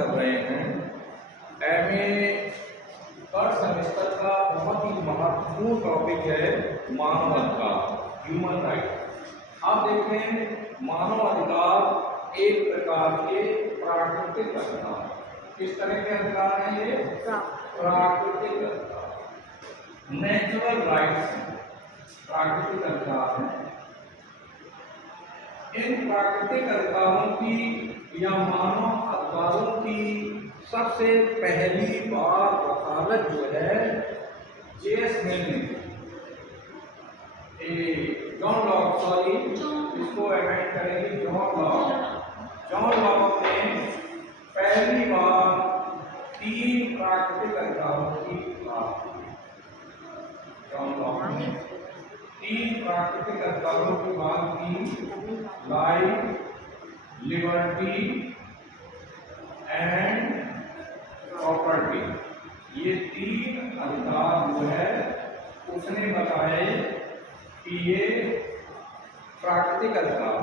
कर रहे हैं। एमए थर्ड सेमेस्टर का बहुत ही महत्वपूर्ण टॉपिक है मानव अधिकार, ह्यूमन राइट। आप देखें, मानव अधिकार एक प्रकार के प्राकृतिक अधिकार। किस तरह के अधिकार हैं ये? प्राकृतिक अधिकार, नेचुरल राइट्स, प्राकृतिक अधिकार हैं। इन प्राकृतिक अधिकारों की या मानव अधिकारों की सबसे पहली बार वकालत जो है जेएस मिल ने, जॉन लॉक, सॉरी इसको अमेंड करेंगे, जॉन लॉक ने पहली बार 3 प्राकृतिक अधिकारों की बात की। जॉन लॉक ने 3 प्राकृतिक अधिकारों की बात की, लाइफ, लिबर्टी एंड प्रॉपर्टी। ये 3 अधिकार जो है उसने बताए कि ये प्राकृतिक अधिकार,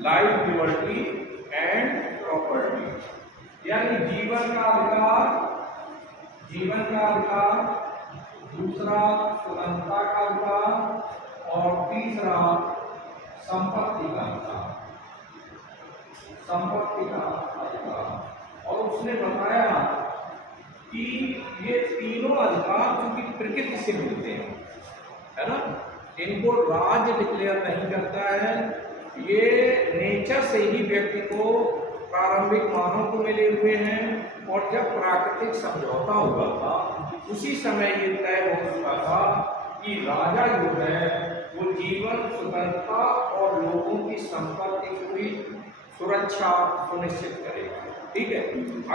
लाइफ, लिबर्टी एंड प्रॉपर्टी, यानी जीवन का अधिकार, दूसरा स्वतंत्रता का अधिकार और तीसरा संपत्ति का अधिकार। और उसने बताया कि ये तीनों अधिकार चूंकि प्रकृति से मिलते हैं, है ना, इनको राज्य डिक्लेयर नहीं करता है, ये नेचर से ही व्यक्ति को प्रारंभिक मानव को मिले हुए हैं। और जब प्राकृतिक समझौता हुआ था उसी समय ये तय हो चुका था कि राजा जो है वो जीवन, स्वतंत्रता और लोगों की संपत्ति की सुरक्षा सुनिश्चित करेगा। ठीक है,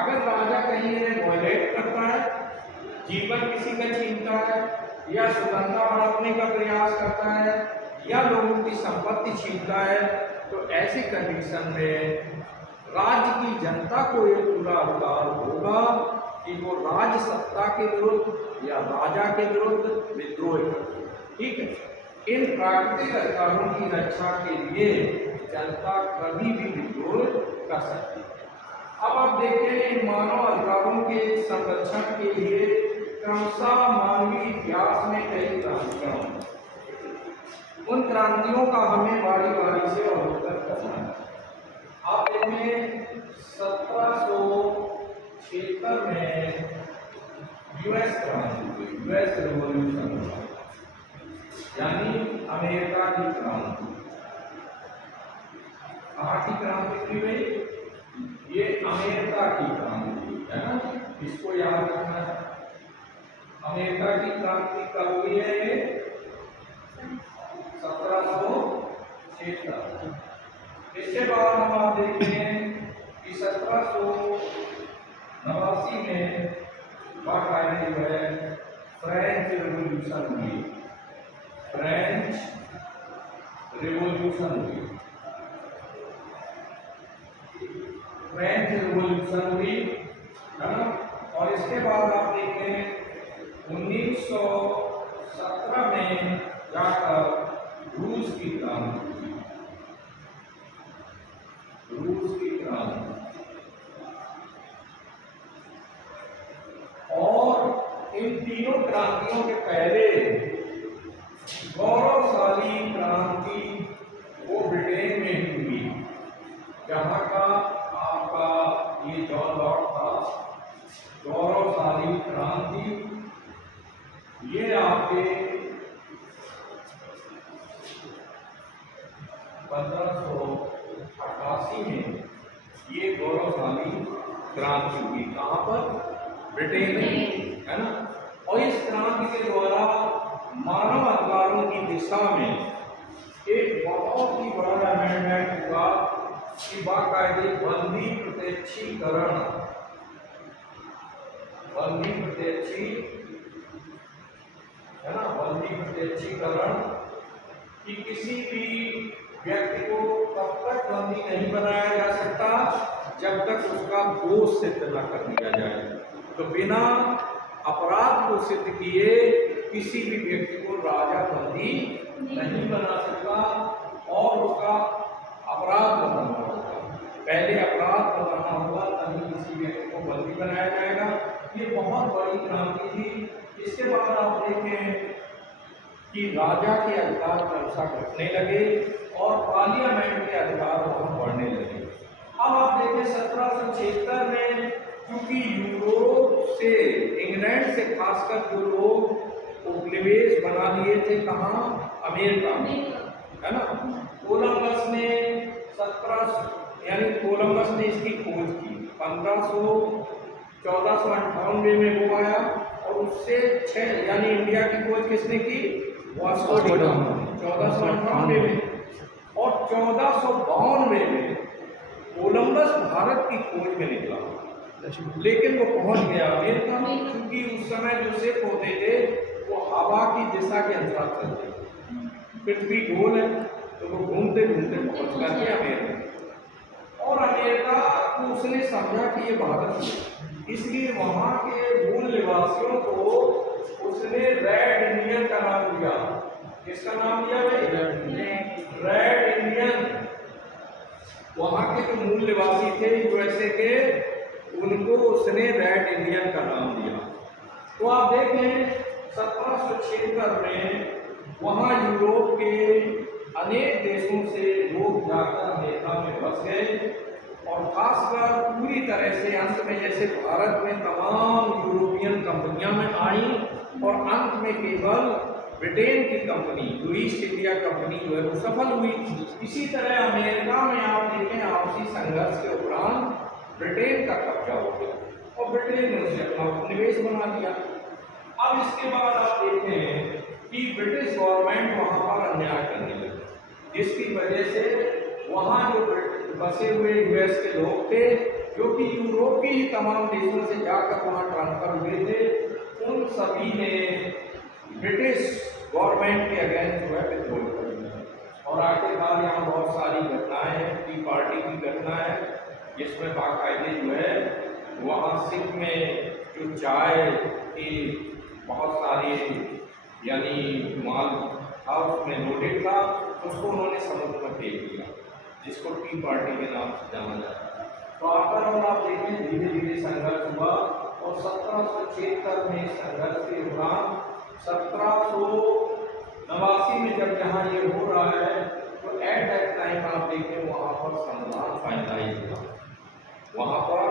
अगर राजा कहीं इन्हें वायलेट करता है, जीवन किसी का छीनता है या स्वतंत्रता हड़पने का प्रयास करता है या लोगों की संपत्ति छीनता है, तो ऐसी कंडीशन में राज्य की जनता को ये पूरा अधिकार होगा कि वो राज्य सत्ता के विरुद्ध या राजा के विरुद्ध विद्रोह करे। ठीक है, इन प्राकृतिक अधिकारों की रक्षा के लिए जनता कभी भी विद्रोह कर सकती है। अब आप देखें, इन मानव अधिकारों के संरक्षण के लिए क्रमशः मानवीय इतिहास में कई क्रांतियां हुई। उन क्रांतियों का हमें बारी बारी से अवलोकन करना है। आप देखें, 1776 में यूएस क्रांति हुई, यूएस रिवॉल्यूशन, यानी अमेरिका की क्रांति। कहाँ की क्रांति हुई? ये अमेरिका की क्रांति है ना, इसको याद रखना है। अमेरिका की क्रांति कब हुई है? 1776। इसके बाद हम आप देखें कि 1789 में बाकायदे जो है फ्रेंच रिवॉल्यूशन हुई, फ्रेंच रिवॉल्यूशन हुई, है ना। और इसके बाद आप देखें 1917 में जाकर रूस की क्रांति, और इन तीनों क्रांतियों के पहले गौरवशाली क्रांति वो ब्रिटेन में हुई, जहां का आपका ये जॉन लॉक था। गौरवशाली क्रांति ये आपके 1588 में ये गौरवशाली क्रांति हुई। कहाँ पर? ब्रिटेन में, है ना। और इस क्रांति के द्वारा मानव अधिकारों की दिशा में एक बहुत ही बड़ा अमेंडमेंट हुआ कि बाकायदे बंदी प्रत्यक्षीकरण कि किसी भी व्यक्ति को तब तक बंदी नहीं बनाया जा सकता जब तक उसका दोष सिद्ध न कर दिया जाए। तो बिना अपराध को सिद्ध किए किसी भी व्यक्ति को राजा बंदी नहीं बना सकता और उसका अपराध बनाना होगा। पहले अपराध बनाना होगा तभी किसी व्यक्ति को भी बनाया जाएगा। ये बहुत बड़ी क्रांति थी। इसके बाद आप देखें कि राजा के अधिकार क्रमशः घटने लगे और पार्लियामेंट के अधिकार वहां बढ़ने लगे। अब आप देखें 1776 में, क्योंकि यूरोप से, इंग्लैंड से खासकर जो लोग उपनिवेश बना लिए थे, कहाँ, अमेरिका में, है ना। कोलंबस ने 1498 ने इसकी खोज की। 1498 में वो आया और उससे 6 यानी इंडिया की खोज किसने की? वास्को डी गामा 1498 में। और 1492 में कोलंबस भारत की खोज में निकला, लेकिन वो पहुंच गया अमेरिका में, क्योंकि उस समय जो शिप होते थे वो हवा की दिशा के अनुसार चलते थे। पृथ्वी गोल है तो वो घूमते घूमते पहुंच करके अमेरिका, और अमेरिका को उसने समझा कि ये भारत है, इसलिए वहां के मूल निवासियों को उसने रेड इंडियन का नाम दिया। किसका नाम दिया भाई? Red Indian. वहां के जो मूल निवासी थे यूएसए के, उनको उसने रेड इंडियन का नाम दिया। तो आप देखें 1776 में वहां यूरोप के अनेक देशों से लोग जाकर अमेरिका में बस गए, और खासकर पूरी तरह से अंत में जैसे भारत में तमाम यूरोपियन कंपनियां में आई, और अंत में केवल ब्रिटेन की कंपनी जो ईस्ट इंडिया कंपनी जो है वो सफल हुई। इसी तरह अमेरिका में आप देखें आपसी संघर्ष के उपरांत ब्रिटेन का कब्जा हो गया और ब्रिटेन ने उसे अपना उपनिवेश बना दिया। अब इसके बाद आप देखें कि ब्रिटिश गवर्नमेंट वहां पर अन्याय करने लगी, जिसकी वजह से वहां जो बसे हुए यूएस के लोग थे, जो कि यूरोप के ही तमाम देशों से जाकर वहां ट्रांसफर हुए थे, उन सभी ने ब्रिटिश गवर्नमेंट के अगेंस्ट जो है विद्रोह कर दिया। और आखिरकार यहाँ बहुत सारी घटनाएं हैं, टी पार्टी की घटना है, जिसमें बाकायदे जो है वहाँ सिख में जो चाय की बहुत सारी यानी माल था उसमें लोडेड था, उसको उन्होंने समुद्र में फेंक दिया, जिसको टी पार्टी के नाम से जाना जाता है। तो आकर आप देखें धीरे धीरे संघर्ष हुआ, और 1776 में संघर्ष के दौरान 1789 में जब यहाँ ये हो रहा है, तो एट दैट टाइम आप देखें वहाँ पर संविधान फाइनलाइज हुआ। वहाँ पर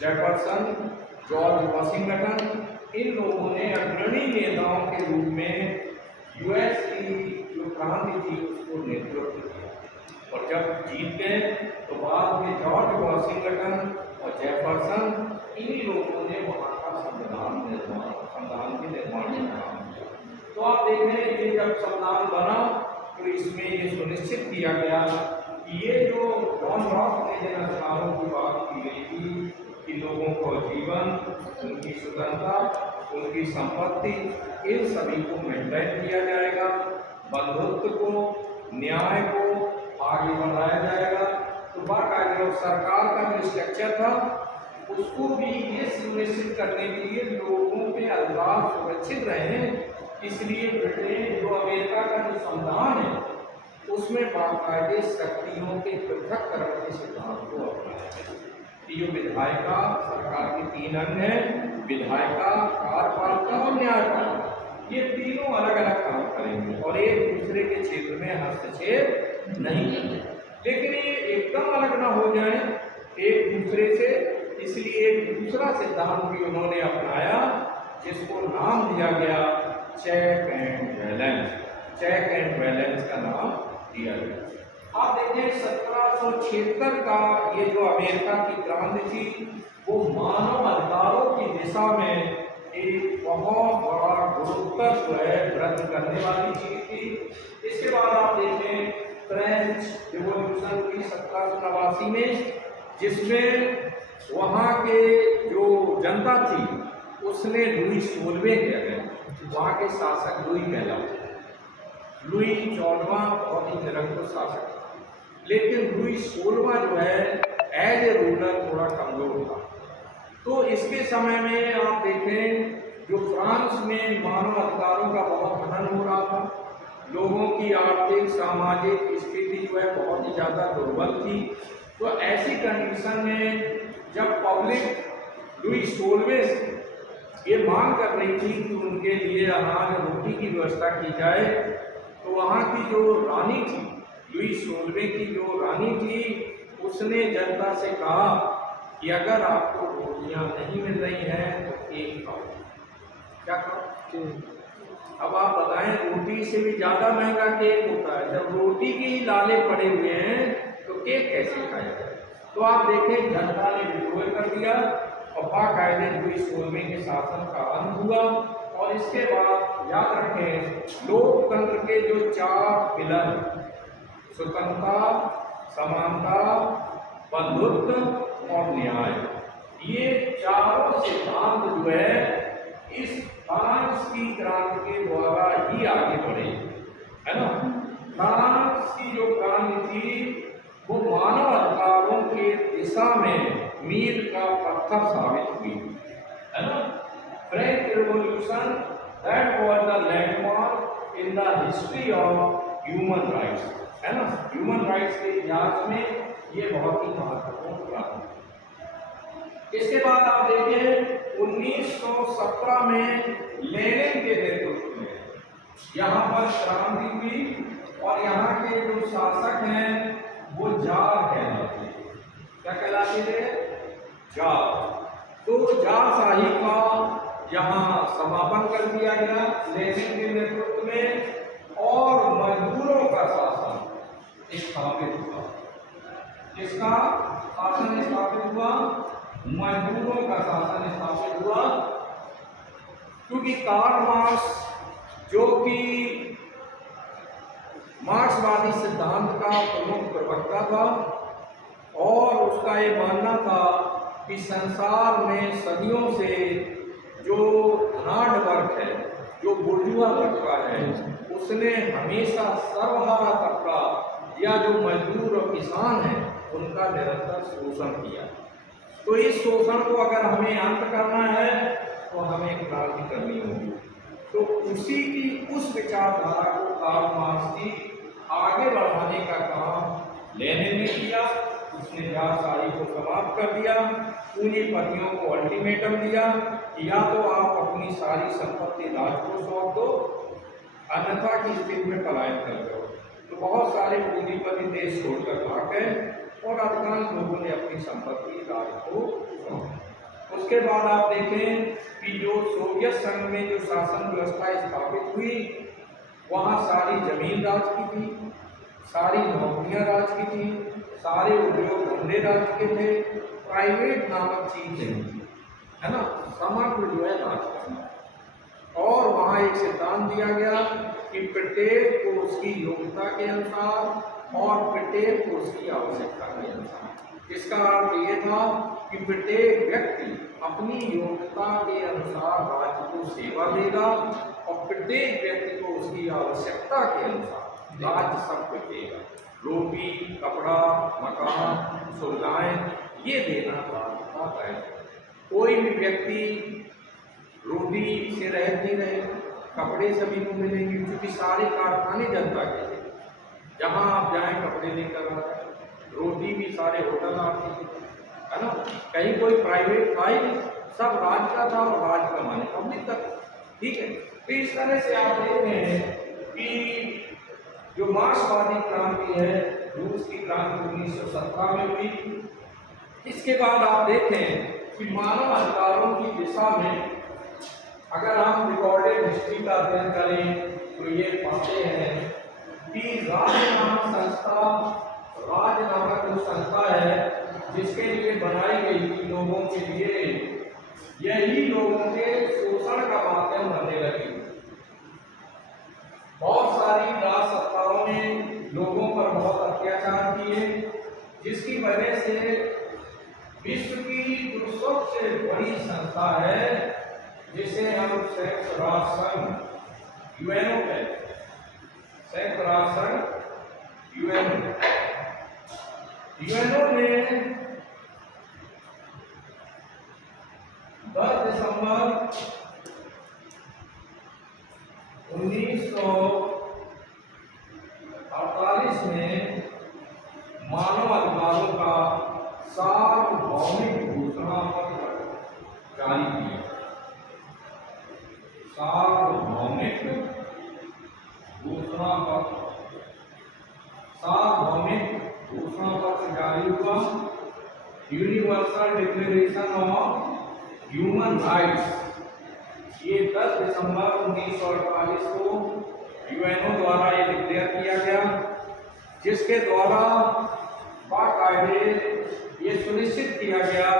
जेफरसन, जॉर्ज वाशिंगटन, इन लोगों ने अग्रणी नेताओं के रूप में यूएस की जो क्रांति थी उसको नेतृत्व किया, और जब जीत गए तो बाद में जॉर्ज वाशिंगटन और जेफरसन, इन्हीं लोगों ने वहाँ का संविधान के निर्माण में काम किया। तो आप देख रहे हैं ये जब संविधान बना तो इसमें ये सुनिश्चित किया गया कि ये जो जॉन लॉक ने जिन अधिकारों की बात की गई थी कि लोगों को जीवन, उनकी स्वतंत्रता, उनकी संपत्ति, इन सभी को मेंटेन किया जाएगा, बंधुत्व को, न्याय को आगे बढ़ाया जाएगा। तो बाकायदा सरकार का जो स्ट्रक्चर था उसको भी ये सुनिश्चित करने के लिए लोगों के अधिकार सुरक्षित रहे, इसलिए ब्रिटेन जो अमेरिका का जो संविधान है उसमें बाकायदे शक्तियों के पृथक्करण के सिद्धांत को अपनाया गया। जो विधायिका, सरकार के 3 अंग हैं, विधायिका, कार्यपालिका और न्यायपालिका, ये तीनों अलग अलग काम करेंगे और एक दूसरे के क्षेत्र में हस्तक्षेप नहीं करेंगे, लेकिन ये एकदम अलग ना हो जाए एक दूसरे से, इसलिए एक दूसरा सिद्धांत भी उन्होंने अपनाया जिसको नाम दिया गया check and balance. Check and balance का नाम दिया गया। आप देखिए 1776 का ये जो अमेरिका की क्रांति थी वो मानव अधिकारों की दिशा में एक बहुत बड़ा गुरुत्व जो है वृद्धि करने वाली चीज थी। इसके बाद आप देखें फ्रेंच रिवॉल्यूशन की 1789 में, जिसमें वहाँ के जो जनता थी उसने लुई 16वें के अगेंस्ट, वहाँ के शासक लुई कहलाते हैं, लुई 14वां बहुत ही निरंकुश शासक था, लेकिन लुई 16वां जो है एज ए रूलर थोड़ा कमजोर था। तो इसके समय में आप देखें जो फ्रांस में मानव अधिकारों का बहुत हनन हो रहा था, लोगों की आर्थिक सामाजिक स्थिति जो है बहुत ही ज़्यादा दुर्बल थी। तो ऐसी कंडीशन में जब पब्लिक लुई 16वें से ये मांग कर रही थी कि उनके लिए अनाज और रोटी की व्यवस्था की जाए, तो वहाँ की जो रानी थी, लुई 16वें की जो रानी थी, उसने जनता से कहा कि अगर आपको रोटियां नहीं मिल रही हैं तो केक खाओ। क्या खाओ? अब आप बताएं, रोटी से भी ज्यादा महंगा केक होता है। जब रोटी के ही लाले पड़े हुए हैं तो केक कैसे खाया जाए? तो आप देखें, जनता ने विद्रोह कर दिया और बाकायदे लुई 16वें के शासन का अंत हुआ। और इसके बाद याद रखें, लोकतंत्र के जो 4 पिलर, स्वतंत्रता, समानता, बंधुत्व और न्याय, ये चारों सिद्धांत जो है इस फ्रांस की क्रांति के द्वारा ही आगे बढ़े, है ना। फ्रांस की जो क्रांति थी वो मानव अधिकारों के दिशा में मील का पत्थर साबित हुई, है ना। French revolution that was the landmark in the history of human rights, है ना। ह्यूमन राइट्स के इतिहास में ये बहुत ही महत्वपूर्ण क्रांति। इसके बाद आप देखिए 1917 में लेनिन के नेतृत्व में यहाँ पर क्रांति हुई और यहाँ के जो शासक हैं वो जार कहलाते हैं। क्या कहलाते थे? जार। तो जारशाही का यहाँ समापन कर दिया गया लेनिन के नेतृत्व में और मजदूरों का शासन स्थापित हुआ। किसका शासन स्थापित हुआ? मजदूरों का शासन स्थापित हुआ, क्योंकि कार्ल मार्क्स जो कि मार्क्सवादी सिद्धांत का प्रमुख प्रवक्ता था और उसका ये मानना था कि संसार में सदियों से जो धनाढ़ वर्ग है, जो बुर्जुआ तबका है, उसने हमेशा सर्वहारा तबका या जो मजदूर और किसान है उनका निरंतर शोषण किया। तो इस शोषण को अगर हमें अंत करना है तो हमें क्रांति करनी होगी। तो उसी की उस विचारधारा को कार्ल मार्क्स की आगे बढ़ाने का काम लेनिन ने किया। उसने जारशाही को समाप्त कर दिया, पूंजीपतियों को अल्टीमेटम दिया कि या तो आप अपनी सारी संपत्ति राज को सौंप दो, अन्यथा की स्थिति में पलायन कर दो। तो बहुत सारे पूंजीपति देश छोड़कर भाग गए और अधिकांश लोगों ने अपनी संपत्ति राज को सौंपी। उसके बाद आप देखें कि जो सोवियत संघ में जो शासन व्यवस्था स्थापित हुई, वहाँ सारी जमीन राज की थी, सारी नौकरियां राज की थी, सारे उद्योग धंधे राज के थे, प्राइवेट नामक चीज नहीं थी, है ना। समग्र जो है राज करना। और वहाँ एक सिद्धांत दिया गया कि प्रत्येक को उसकी योग्यता के अनुसार और प्रत्येक को उसकी आवश्यकता के अनुसार। इसका अर्थ ये था कि प्रत्येक व्यक्ति अपनी योग्यता के अनुसार राज्य को सेवा देगा और प्रत्येक व्यक्ति को उसकी आवश्यकता के अनुसार राज्य सब कुछ देगा। रोटी, कपड़ा, मकान, सुविधाएं ये देना राज्य का दायित्व। कोई भी व्यक्ति रोटी से रहित नहीं रहेगा, कपड़े सभी को मिलेंगे, क्योंकि सारे कारखाने जनता के थे। जहाँ आप जाएं कपड़े लेकर आ रहे, रोटी भी सारे होटल आपके, है ना। कहीं कोई प्राइवेट था ही नहीं, सब राज का था और राज का माने पब्लिक तक, ठीक है। तो इस तरह से आप देखते हैं कि जो मार्क्सवादी क्रांति है, रूस की क्रांति 1917 में हुई। इसके बाद आप देखें कि मानव अधिकारों की दिशा में अगर हम रिकॉर्डेड हिस्ट्री का अध्ययन करें तो ये पाते हैं कि राज्य नामक जो संस्था है जिसके लिए बनाई गई थी लोगों के लिए, यही लोगों के शोषण का माध्यम बनने लगी। बहुत सारी राज सत्ताओं ने लोगों पर बहुत अत्याचार किए, जिसकी वजह से विश्व की जो सबसे बड़ी संस्था है जिसे हम संयुक्त राष्ट्र संघ यूएनओ कहते हैं, संयुक्त राष्ट्र संघ यूएनओ ने 10 दिसंबर 1948 में मानव अधिकारों का सार्वभौमिक घोषणा पत्र universal declaration of human rights, ये 10 दिसंबर 1948 को यूएनओ द्वारा ये डिक्लेयर किया गया, जिसके द्वारा बाकायदे ये सुनिश्चित किया गया,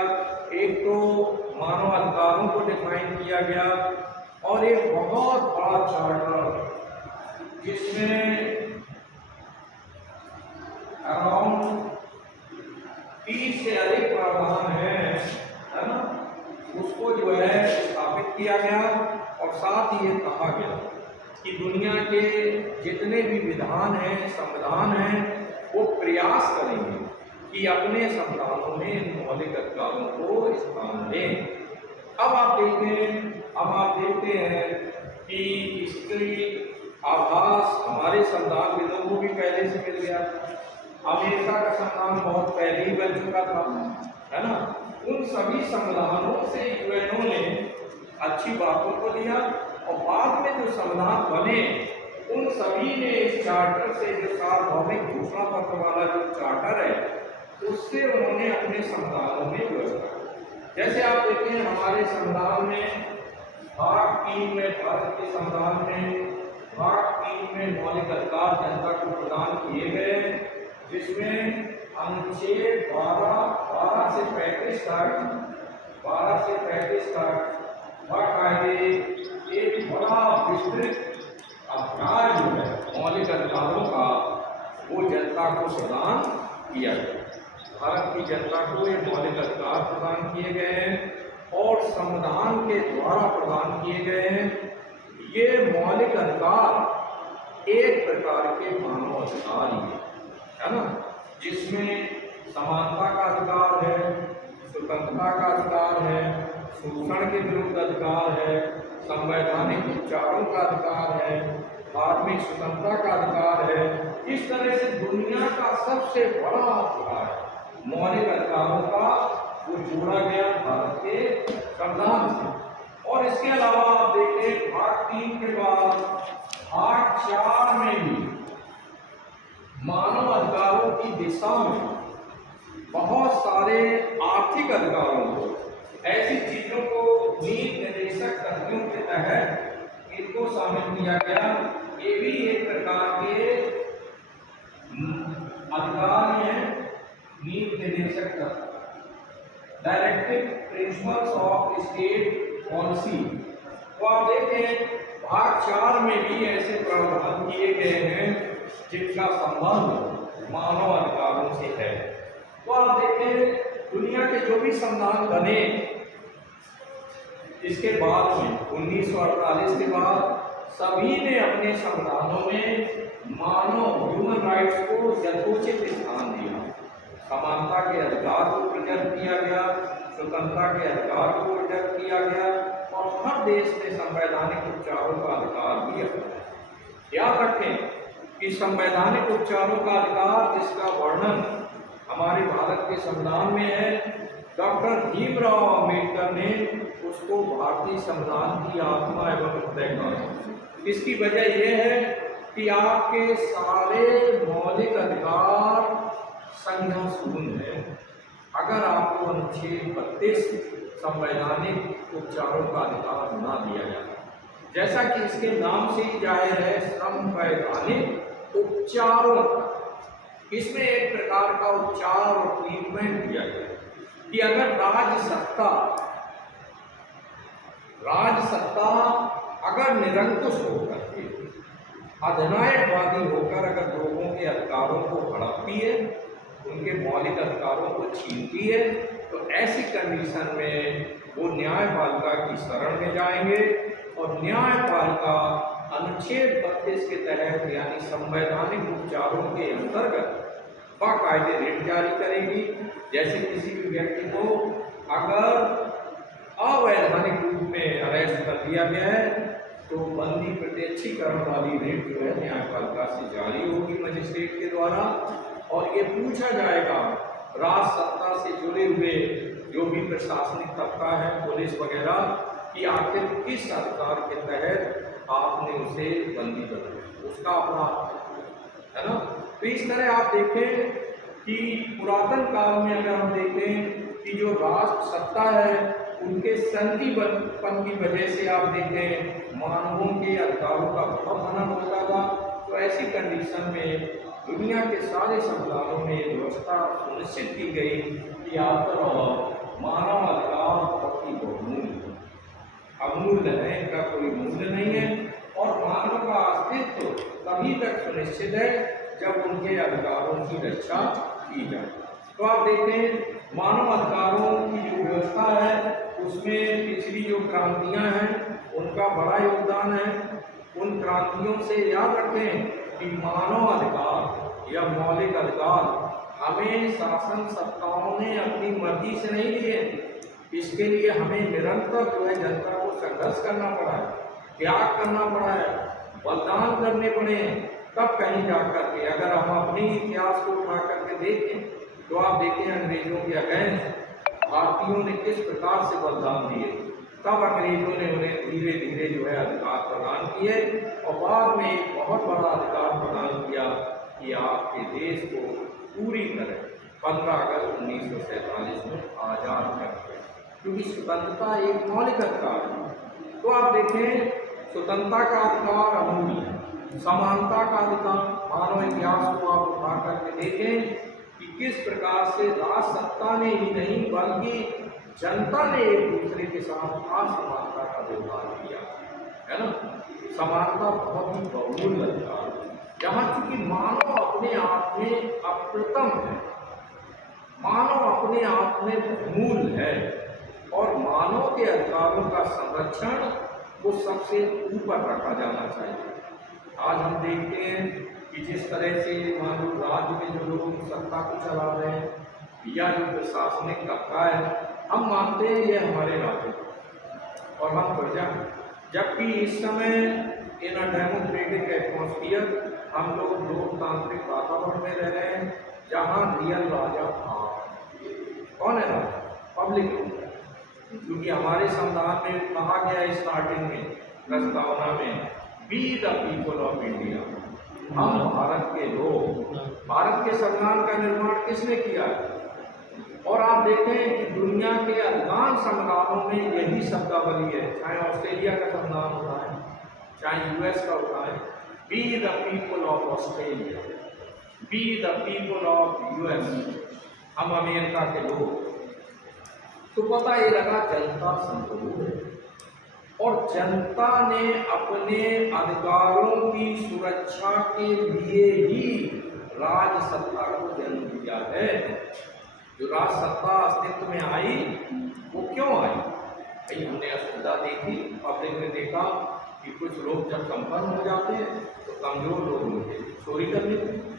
एक तो मानव अधिकारों को डिफाइन किया गया और एक बहुत बड़ा चार्टर जिसमें अराउंड 30 से अधिक प्रावधान है ना, उसको जो है स्थापित किया गया और साथ ही ये कहा गया कि दुनिया के जितने भी विधान हैं, संविधान हैं, वो प्रयास करेंगे कि अपने संविधानों में इन मौलिक अधिकारों को स्थान दें। अब आप देखते हैं कि इसकी आभास हमारे संविधानविदों को भी पहले से मिल गया। अमेरिका का संविधान बहुत पहले ही बन चुका था, है ना। उन सभी संविधानों से यूएनओ ने अच्छी बातों को लिया और बाद में जो संविधान बने उन सभी ने इस चार्टर से, जो सार्वभौमिक घोषणा पत्र वाला जो चार्टर है, उससे उन्होंने अपने संविधानों में व्यवस्था। जैसे आप देखें हमारे संविधान में भाग 3 में, भारत के संविधान में भाग 3 में मौलिक अधिकार जनता को प्रदान किए गए, जिसमें अनुच्छेद 12 से 35 तक बाकायदे एक बड़ा विस्तृत अध्याय जो है मौलिक अधिकारों का, वो जनता को प्रदान किया गया। भारत की जनता को ये मौलिक अधिकार प्रदान किए गए हैं और संविधान के द्वारा प्रदान किए गए हैं। ये मौलिक अधिकार एक प्रकार के मानव अधिकार ही है ना, जिसमें समानता का अधिकार है, स्वतंत्रता का अधिकार है, शोषण के विरुद्ध अधिकार है, संवैधानिक उपचारों का अधिकार है, धार्मिक स्वतंत्रता का अधिकार है। इस तरह से दुनिया का सबसे बड़ा अधिकार मौलिक अधिकारों का वो जोड़ा गया भारत के संविधान से। और इसके अलावा आप देखें भाग 3 के बाद भाग 4 में भी मानव अधिकारों की दिशा में बहुत सारे आर्थिक अधिकारों को, ऐसी चीजों को नीति निर्देशक तथ्यों के तहत इनको शामिल किया गया। ये भी एक प्रकार के अधिकार हैं, नीति निर्देशक तत्व, directive principles of state policy. तो आप देखें भाग 4 में भी ऐसे प्रावधान किए गए हैं जिनका संबंध मानव अधिकारों से है। तो आप देखें दुनिया के जो भी संविधान बने इसके बाद में 1948 के बाद सभी ने अपने संविधानों में मानव ह्यूमन राइट्स को यथोचित स्थान दिया। समानता के अधिकार को प्रिजर्व किया गया, स्वतंत्रता के अधिकार को प्रिजर्व किया गया और हर देश ने संवैधानिक उपचारों का अधिकार भी अपनाया। याद रखें कि संवैधानिक उपचारों का अधिकार, जिसका वर्णन हमारे भारत के संविधान में है, डॉक्टर भीमराव अंबेडकर ने उसको भारतीय संविधान की आत्मा एवं हृदय कहा। इसकी वजह यह है कि आपके सारे मौलिक अधिकार संज्ञा शून्य है अगर आपको अनुच्छेद 32 संवैधानिक उपचारों का अधिकार न दिया जाए। जैसा कि इसके नाम से ही जाहिर है, संवैधानिक उपचारों, इसमें एक प्रकार का उपचार और ट्रीटमेंट दिया गया कि अगर राज सत्ता अगर निरंकुश होकर के, अधिनायकवादी होकर अगर लोगों के अधिकारों को हड़पती है, उनके मौलिक अधिकारों को छीनती है, तो ऐसी कंडीशन में वो न्यायपालिका की शरण में जाएंगे और न्यायपालिका अनुच्छेद 32 के तहत यानी संवैधानिक उपचारों के अंतर्गत बाकायदे रिट जारी करेगी। जैसे किसी भी व्यक्ति को अगर अवैधानिक रूप में अरेस्ट कर दिया गया है तो बंदी प्रत्यक्षीकरण वाली रिट जो है न्यायपालिका से जारी होगी मजिस्ट्रेट के द्वारा, और ये पूछा जाएगा राज सत्ता से जुड़े हुए जो भी प्रशासनिक तबका है, पुलिस वगैरह, कि आखिर किस अधिकार के तहत आपने उसे बंदी कर दिया, उसका अपना है ना। तो इस तरह आप देखें कि पुरातन काल में अगर हम देखें कि जो राष्ट्र सत्ता है उनके संकीपन की वजह से आप देखें मानवों के अधिकारों का बहुत हनन होता था। तो ऐसी कंडीशन में दुनिया के सारे संविधानों में व्यवस्था सुनिश्चित की गई कि आफ्टर ऑल मानव अधिकार बहुत ही बहुमूल्य अमूल्य है, इनका कोई मूल्य नहीं है और मानव का अस्तित्व तभी तक सुनिश्चित है जब उनके अधिकारों की रक्षा की जाए। तो आप देखें मानव अधिकारों की जो व्यवस्था है उसमें पिछली जो क्रांतियां हैं उनका बड़ा योगदान है। उन क्रांतियों से याद रखें कि मानव अधिकार या मौलिक अधिकार हमें शासन सत्ताओं ने अपनी मर्जी से नहीं दिए। इसके लिए हमें निरंतर जो है जनता को संघर्ष करना पड़ा है, त्याग करना पड़ा है, बलिदान करने पड़े हैं, तब कहीं जा करके अगर हम अपने इतिहास को उठा करके देखें तो आप देखें अंग्रेजों के अगेंस्ट भारतीयों ने किस प्रकार से बलिदान दिए, तब अंग्रेजों ने उन्हें धीरे धीरे जो है अधिकार प्रदान किए और बाद में एक बहुत बड़ा अधिकार प्रदान किया कि आपके देश को पूरी तरह 15 अगस्त 1947 में आज़ाद कर दिया, क्योंकि स्वतंत्रता एक मौलिक अधिकार है। तो आप देखें स्वतंत्रता का अधिकार अमूल्य है, समानता का अधिकार, मानव इतिहास को आप उठा करके देखें कि किस प्रकार से राज सत्ता ने ही नहीं बल्कि जनता ने एक दूसरे के साथ असमानता का व्यवहार किया है ना। समानता बहुत ही बहुमूल्य अधिकार है, जहाँ चूंकि मानव अपने आप में अप्रतम है, मानव अपने आप में बहुमूल्य है और मानव के अधिकारों का संरक्षण को सबसे ऊपर रखा जाना चाहिए। आज हम देखते हैं कि जिस तरह से मान लो राज्य में जो लोग सत्ता को चला रहे हैं या जो प्रशासनिक तबका है, हम मानते हैं ये हमारे राज्य और हम प्रजा, जबकि इस समय इन अ डेमोक्रेटिक एटमॉस्फियर हम लोग लोकतांत्रिक वातावरण में रह रहे हैं जहाँ रियल राजा कौन है राजा? पब्लिक लोग, क्योंकि हमारे संविधान में कहा गया है स्टार्टिंग में प्रस्तावना में be the people of India, हम भारत के लोग। भारत के संविधान का निर्माण किसने किया है? और आप देखें कि दुनिया के अधिकांश संविधानों में यही शब्दावली है, चाहे ऑस्ट्रेलिया का संविधान होता है, चाहे यूएस का होता है, be the people of Australia, be the people of US, हम अमेरिका के लोग। तो पता ये लगा जनता संतुलित है और जनता ने अपने अधिकारों की सुरक्षा के लिए ही राज सत्ता को जन्म दिया है। जो राज सत्ता अस्तित्व में आई वो क्यों आई? भाई हमने असुविधा देखी, पब्लिक ने देखा कि कुछ लोग जब संपन्न हो जाते हैं तो कमजोर लोग उनके चोरी करने लगते,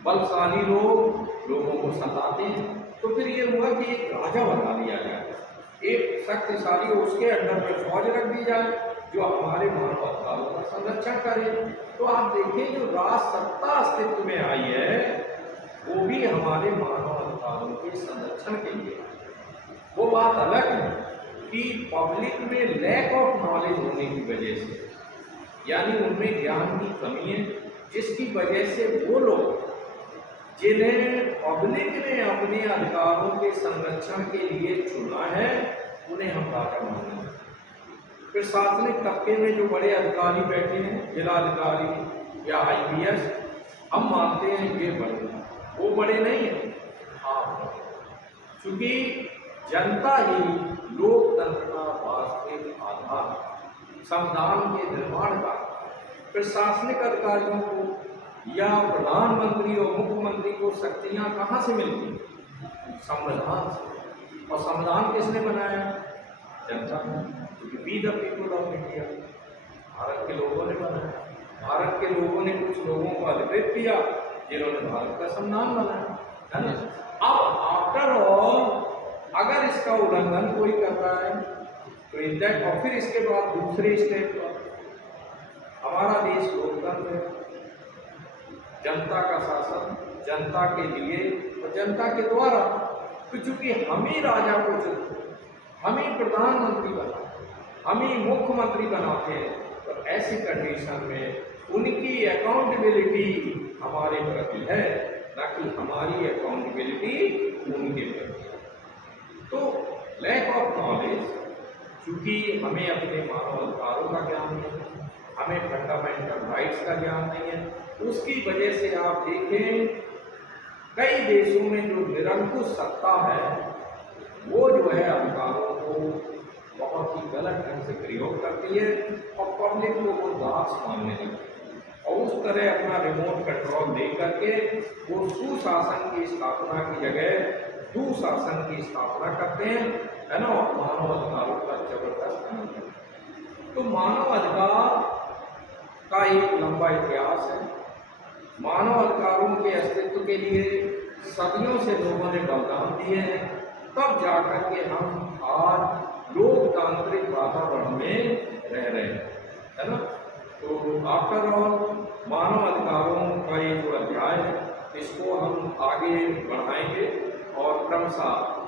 बलशाली लोग लोगों को सताते हैं, तो फिर ये हुआ कि एक राजा बना दिया जाए, एक शक्तिशाली उसके अंडर में फौज रख दी जाए जो हमारे मानव अधिकारों का संरक्षण करे। तो आप देखिए जो राज सत्ता अस्तित्व में आई है वो भी हमारे मानव अधिकारों के संरक्षण के लिए। वो बात अलग है कि पब्लिक में लैक ऑफ नॉलेज होने की वजह से, यानी उनमें ज्ञान की कमी है, जिसकी वजह से वो लोग जिन्हें पब्लिक ने अपने अधिकारों के संरक्षण के लिए चुना है उन्हें हम राजा मानते हैं। प्रशासनिक तबके में जो बड़े अधिकारी बैठे हैं, जिलाधिकारी या IPS, हम मानते हैं ये बड़े, वो बड़े नहीं है आप, क्योंकि जनता ही लोकतंत्र का वास्तविक आधार, संविधान के निर्माण का। प्रशासनिक अधिकारियों को या प्रधानमंत्री और मुख्यमंत्री को शक्तियां कहाँ से मिलती? संविधान से। और संविधान किसने बनाया? जनता ने, क्योंकि be the people of India, Bharat के लोगों ने बनाया। भारत के लोगों ने कुछ लोगों को अधिकृत किया जिन्होंने भारत का संविधान बनाया, है ना। अब आफ्टर ऑल अगर इसका उल्लंघन कोई कर रहा है तो इंडेक्ट, और फिर इसके बाद दूसरे स्टेप पर हमारा देश लोकतंत्र है, जनता का शासन, जनता के लिए और जनता के द्वारा। तो चूंकि हम ही राजा को चुनते, हम ही प्रधानमंत्री बनाते, हम ही मुख्यमंत्री बनाते हैं, तो ऐसी कंडीशन में उनकी अकाउंटेबिलिटी हमारे प्रति है ना कि हमारी अकाउंटेबिलिटी उनके प्रति। तो लैक ऑफ नॉलेज, चूंकि हमें अपने मानव अधिकारों का ज्ञान नहीं है, हमें फंडामेंटल राइट्स का ज्ञान नहीं है, उसकी वजह से आप देखें कई देशों में जो निरंकुश सत्ता है वो जो है अधिकारों को बहुत ही गलत ढंग से प्रयोग करती है और पब्लिक को वो दास मानने लगती है और उस तरह अपना रिमोट कंट्रोल दे करके वो सुशासन की स्थापना की जगह दुशासन की स्थापना करते हैं, है ना, और मानव अधिकारों का जबरदस्त हनन करते हैं। तो मानव अधिकार का एक लंबा इतिहास है। मानव अधिकारों के अस्तित्व के लिए सदियों से लोगों ने बलिदान दिए हैं, तब जाकर के हम आज लोकतांत्रिक वातावरण में रह रहे हैं, है ना। तो आफ्टर ऑल मानव अधिकारों का ये जो अध्याय है इसको हम आगे बढ़ाएंगे और क्रमशः